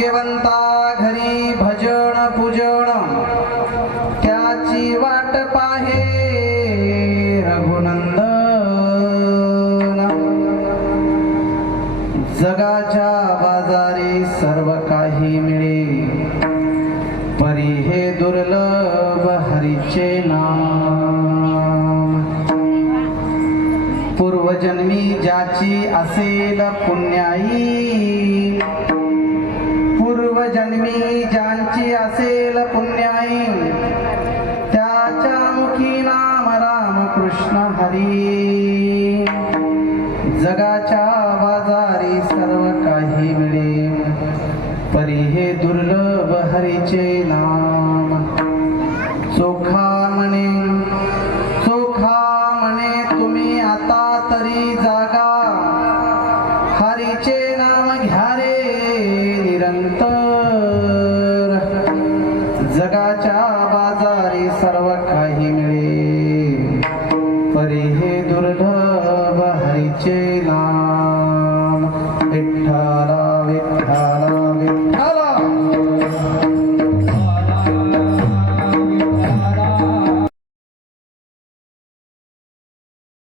भाग्यवंता घरी भजन पूजन. त्याची वाट पाहे रघुनंद जगाच्या बाजारी सर्व काही मिळे. परी हे दुर्लभ हरीचे नाम. पूर्वजन्मी ज्याची असेल पुण्याई जन्मी ज्यांची असेल पुण्याई त्याच्या मुखी नाम राम कृष्ण हरी. जगाच्या बाजारी सर्व काही मिळे परी हे दुर्लभ हरीचे नाम सर्व काही मिळे परी हे दुर्लभ हरीचे नाम. विठ्ठल